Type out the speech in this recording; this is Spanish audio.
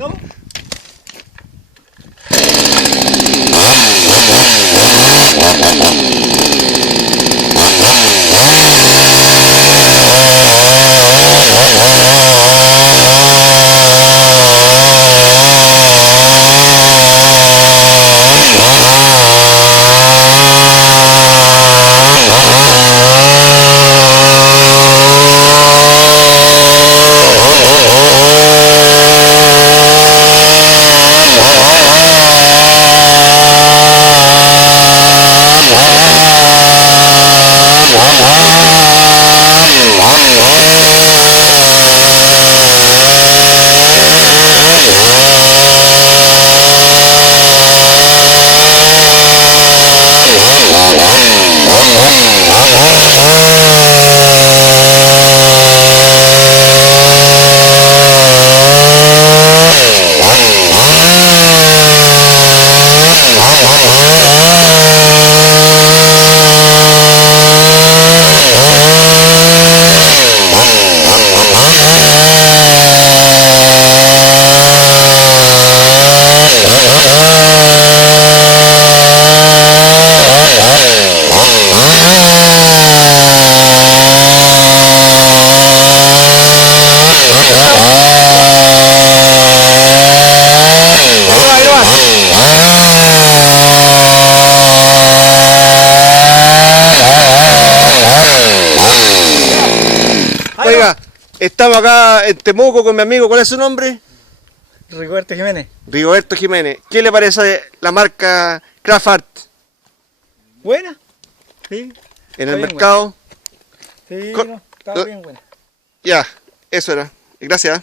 ¿No? Oiga, estamos acá en Temuco con mi amigo, ¿cuál es su nombre? Rigoberto Jiménez. Rigoberto Jiménez. ¿Qué le parece la marca Craft Art ¿Buena? Sí. en Está el bien mercado? Sí, Con- no, está bien buena. Ya, eso era. Gracias.